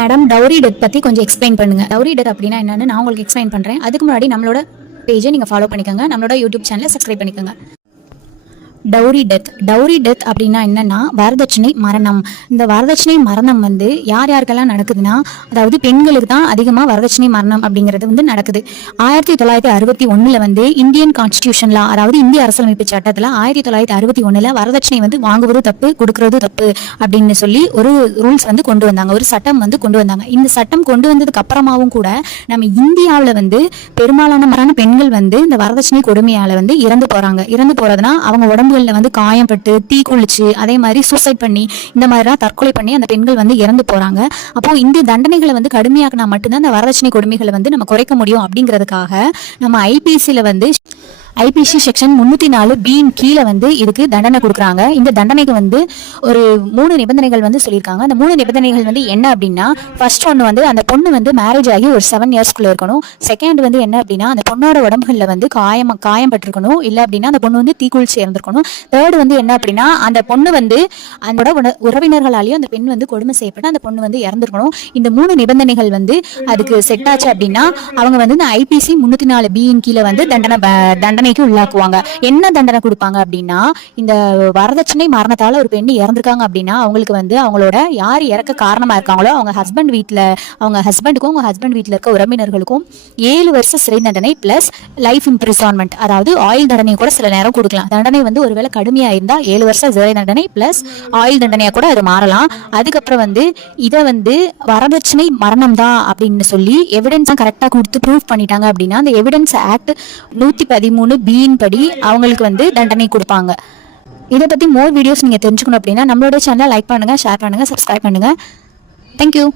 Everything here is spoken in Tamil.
மேடம் டவுரி டெத் பற்றி கொஞ்சம் எக்ஸ்பிளைன் பண்ணுங்கள். டவுரி டெத் அப்படின்னா என்னன்னு நான் உங்களுக்கு எக்ஸ்பிளைன் பண்ணுறேன். அதுக்கு முன்னாடி நம்மளோட பேஜை நீங்கள் ஃபாலோ பண்ணிக்கோங்க, நம்மளோட யூடியூப் சேனலை சப்ஸ்கிரைப் பண்ணிக்கோங்க. டவுரி டெத் அப்படின்னா என்னன்னா வரதட்சணை மரணம். இந்த வரதட்சணை மரணம் வந்து யார் யாருக்கெல்லாம் நடக்குதுன்னா, அதாவது பெண்களுக்கு தான் அதிகமாக வரதட்சணை மரணம் அப்படிங்கிறது வந்து நடக்குது. 1961 வந்து இந்தியன் கான்ஸ்டியூஷன்ல, அதாவது இந்திய அரசியலமைப்பு சட்டத்தில் 1961 வரதட்சணை வந்து வாங்குவது தப்பு, கொடுக்கறது தப்பு அப்படின்னு சொல்லி ஒரு ரூல்ஸ் வந்து கொண்டு வந்தாங்க, ஒரு சட்டம் வந்து கொண்டு வந்தாங்க. இந்த சட்டம் கொண்டு வந்ததுக்கு அப்புறமாவும் கூட நம்ம இந்தியாவில் வந்து பெரும்பாலான பெண்கள் வந்து இந்த வரதட்சணை கொடுமையால வந்து இறந்து போறதுனா அவங்க உடம்புகளில் வந்து காயப்பட்டு தீ குளிச்சு அதே மாதிரி சூசைட் பண்ணி இந்த மாதிரிலாம் தற்கொலை பண்ணி அந்த பெண்கள் வந்து இறந்து போறாங்க. அப்போ இந்த தண்டனைகளை வந்து கடுமையாக்கினா மட்டும்தான் இந்த வரதட்சணை கொடுமைகளை வந்து நம்ம குறைக்க முடியும். அப்படிங்கிறதுக்காக நம்ம ஐபிசி செக்ஷன் 304B கீழே வந்து இதுக்கு தண்டனை கொடுக்குறாங்க. இந்த தண்டனைக்கு வந்து ஒரு 3 நிபந்தனைகள் வந்து சொல்லியிருக்காங்க. அந்த 3 நிபந்தனைகள் வந்து என்ன அப்படின்னா, ஃபர்ஸ்ட் ஒன்று வந்து அந்த பொண்ணு வந்து மேரேஜ் ஆகி ஒரு 7 இயர்ஸ்க்குள்ள இருக்கணும். செகண்ட் வந்து என்ன அப்படின்னா, அந்த பொண்ணோட உடம்புகளில் வந்து காயம் பட்டிருக்கணும், இல்லை அப்படின்னா அந்த பொண்ணு வந்து தீக்குளிச்சு இறந்திருக்கணும். தேர்ட் வந்து என்ன அப்படின்னா, அந்த பொண்ணு வந்து அதோட உறவினர்களாலேயும் அந்த பெண் வந்து கொடுமை செய்யப்பட்டு அந்த பொண்ணு வந்து இறந்திருக்கணும். இந்த 3 நிபந்தனைகள் வந்து அதுக்கு செட் ஆச்சு அப்படின்னா அவங்க வந்து இந்த ஐபிசி 304B கீழே வந்து தண்டனைக்கு உள்ளாக்குவாங்க. என்ன தண்டனை கொடுப்பாங்க அப்படின்னா, இந்த வரதட்சணை மரணத்தால ஒரு பெண் இறந்திருக்காங்க அப்படின்னா அவங்களுக்கு வந்து அவங்களோட யார் இறக்க காரணமா இருக்காங்களோ அவங்க ஹஸ்பண்டுக்கும் அவங்க ஹஸ்பண்ட் வீட்டில் இருக்க உறவினர்களுக்கும் 7 வருஷம் சிறை தண்டனை பிளஸ் லைஃப் இம்ப்ரிசான்மெண்ட், அதாவது ஆயுள் தண்டனை கூட சில நேரம் கொடுக்கலாம். தண்டனை வந்து ஒருவேளை கடுமையா இருந்தா 7 வருஷம் சிறை தண்டனை பிளஸ் ஆயுள் தண்டனையா கூட அது மாறலாம். அதுக்கப்புறம் வந்து இதை வந்து வரதட்சணை மரணம் தான் அப்படின்னு சொல்லி எவிடன்ஸா கரெக்டா கொடுத்து ப்ரூவ் பண்ணிட்டாங்க அப்படின்னா அந்த எவிடன்ஸ் ஆக்ட் 113B படி அவங்களுக்கு வந்து தண்டனை கொடுப்பாங்க. இதை பத்தி மோர் வீடியோஸ் நீங்க தெரிஞ்சுக்கணும் அப்படின்னா நம்மளோட சேனலை லைக் பண்ணுங்க, ஷேர் பண்ணுங்க, சப்ஸ்கிரைப் பண்ணுங்க. தேங்க்யூ.